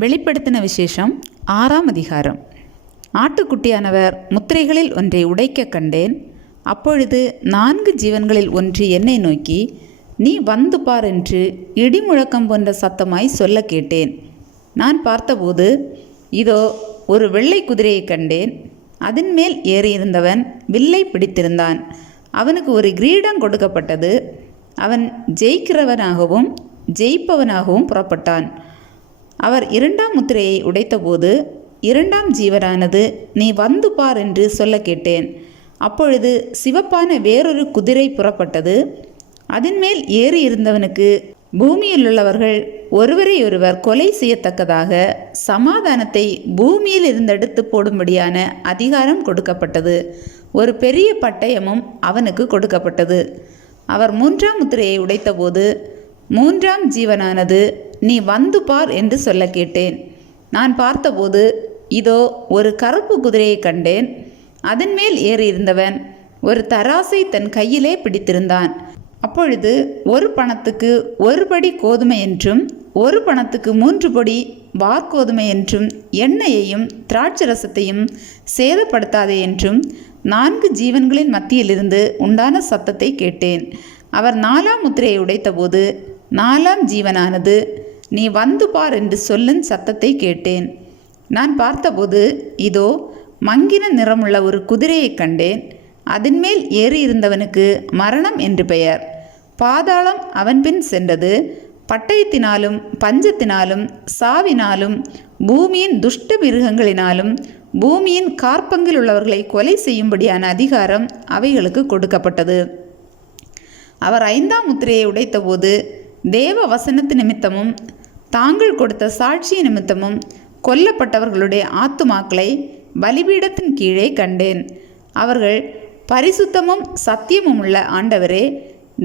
வெளிப்படுத்தின விசேஷம் 6ஆம் அதிகாரம். ஆட்டுக்குட்டியானவர் முத்திரைகளில் ஒன்றை உடைக்க கண்டேன். அப்பொழுது 4 ஜீவன்களில் ஒன்று என்னை நோக்கி, நீ வந்து பார் என்று இடிமுழக்கம் போன்ற சத்தமாய் சொல்ல கேட்டேன். நான் பார்த்தபோது இதோ ஒரு வெள்ளை குதிரையை கண்டேன். அதன் மேல் ஏறியிருந்தவன் வில்லை பிடித்திருந்தான். அவனுக்கு ஒரு கிரீடம் கொடுக்கப்பட்டது. அவன் ஜெயிக்கிறவனாகவும் ஜெயிப்பவனாகவும் புறப்பட்டான். அவர் 2ஆம் முத்திரையை உடைத்தபோது 2ஆம் ஜீவனானது, நீ வந்து பார் என்று சொல்ல கேட்டேன். அப்பொழுது சிவப்பான வேறொரு குதிரை புறப்பட்டது. அதன் மேல் ஏறி இருந்தவனுக்கு பூமியிலுள்ளவர்கள் ஒருவரையொருவர் கொலை செய்யத்தக்கதாக சமாதானத்தை பூமியில் இருந்தெடுத்து போடும்படியான அதிகாரம் கொடுக்கப்பட்டது. ஒரு பெரிய பட்டயமும் அவனுக்கு கொடுக்கப்பட்டது. அவர் 3ஆம் முத்திரையை உடைத்தபோது 3ஆம் ஜீவனானது, நீ வந்து பார் என்று சொல்ல கேட்டேன். நான் பார்த்தபோது இதோ ஒரு கருப்பு குதிரையை கண்டேன். அதன் மேல் ஏறியிருந்தவன் ஒரு தராசை தன் கையிலே பிடித்திருந்தான். அப்பொழுது ஒரு பணத்துக்கு 1 படி கோதுமை என்றும் 1 பணத்துக்கு 3 படி வார்கோதுமை என்றும் எண்ணெயையும் திராட்சரசத்தையும் சேதப்படுத்தாதே என்றும் 4 ஜீவன்களின் மத்தியிலிருந்து உண்டான சத்தத்தை கேட்டேன். அவர் 4ஆம் முத்திரையை உடைத்தபோது 4ஆம் ஜீவனானது, நீ வந்து பார் என்று சொல்லும் சத்தத்தை கேட்டேன். நான் பார்த்தபோது இதோ மங்கின நிறமுள்ள ஒரு குதிரையை கண்டேன். அதன் மேல் ஏறியிருந்தவனுக்கு மரணம் என்று பெயர். பாதாளம் அவன் பின் சென்றது. பட்டயத்தினாலும் பஞ்சத்தினாலும் சாவினாலும் பூமியின் துஷ்ட மிருகங்களினாலும் பூமியின் காற்பங்கில் உள்ளவர்களை கொலை செய்யும்படியான அதிகாரம் அவைகளுக்கு கொடுக்கப்பட்டது. அவர் 5ஆம் முத்திரையை உடைத்தபோது தேவ வசனத்து நிமித்தமும் தாங்கள் கொடுத்த சாட்சி நிமித்தமும் கொல்லப்பட்டவர்களுடைய ஆத்துமாக்களை பலிபீடத்தின் கீழே கண்டேன். அவர்கள், பரிசுத்தமும் சத்தியமும் உள்ள ஆண்டவரே,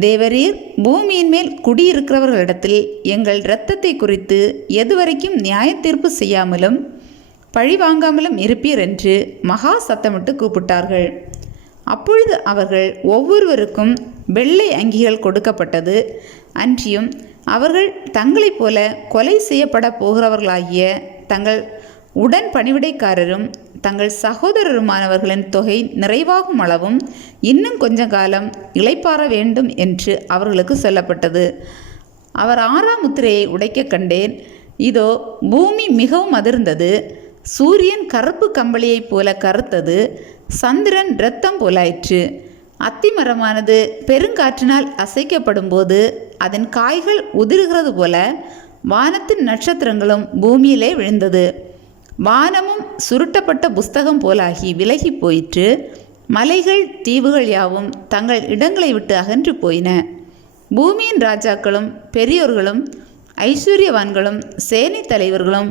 தேவரீர் பூமியின் மேல் குடியிருக்கிறவர்களிடத்தில் எங்கள் இரத்தத்தை குறித்து எதுவரைக்கும் நியாய தீர்ப்பு செய்யாமலும் பழி வாங்காமலும் இருப்பீர் என்று மகா சத்தமிட்டு கூப்பிட்டார்கள். அப்பொழுது அவர்கள் ஒவ்வொருவருக்கும் வெள்ளை அங்கிகள் கொடுக்கப்பட்டது. அன்றியும் அவர்கள் தங்களைப் போல கொலை செய்யப்பட போகிறவர்களாகிய தங்கள் உடன் பணிவிடைக்காரரும் தங்கள் சகோதரருமானவர்களின் தொகை நிறைவாகும் அளவும் இன்னும் கொஞ்ச காலம் இளைப்பாற வேண்டும் என்று அவர்களுக்கு சொல்லப்பட்டது. அவர் 6ஆம் முத்திரையை உடைக்க கண்டேன். இதோ பூமி மிகவும் அதிர்ந்தது. சூரியன் கருப்பு கம்பளியைப் போல கருத்தது. சந்திரன் இரத்தம் போலாயிற்று. அத்திமரமானது பெருங்காற்றினால் அசைக்கப்படும் போது அதன் காய்கள் உதிர்கிறது போல வானத்தின் நட்சத்திரங்களும் பூமியிலே விழுந்தது. வானமும் சுருட்டப்பட்ட புஸ்தகம் போலாகி விலகி போயிற்று. மலைகள் தீவுகள் யாவும் தங்கள் இடங்களை விட்டு அகன்று போயின. பூமியின் ராஜாக்களும் பெரியோர்களும் ஐஸ்வர்யவான்களும் சேனை தலைவர்களும்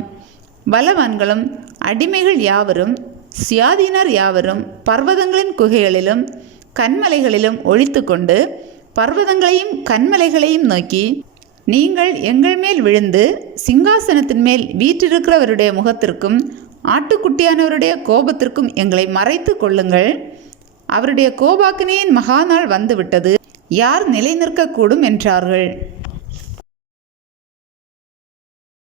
பலவான்களும் அடிமைகள் யாவரும் சுயாதீனர் யாவரும் பர்வதங்களின் குகைகளிலும் கண்மலைகளிலும் ஒழித்து கொண்டு பர்வதங்களையும் கண்மலைகளையும் நோக்கி, நீங்கள் எங்கள் மேல் விழுந்து சிங்காசனத்தின் மேல் வீற்றிருக்கிறவருடைய முகத்திற்கும் ஆட்டுக்குட்டியானவருடைய கோபத்திற்கும் எங்களை மறைத்து கொள்ளுங்கள். அவருடைய கோபாக்கினியின் மகாநாள் வந்துவிட்டது. யார் நிலை நிற்கக்கூடும் என்றார்கள்.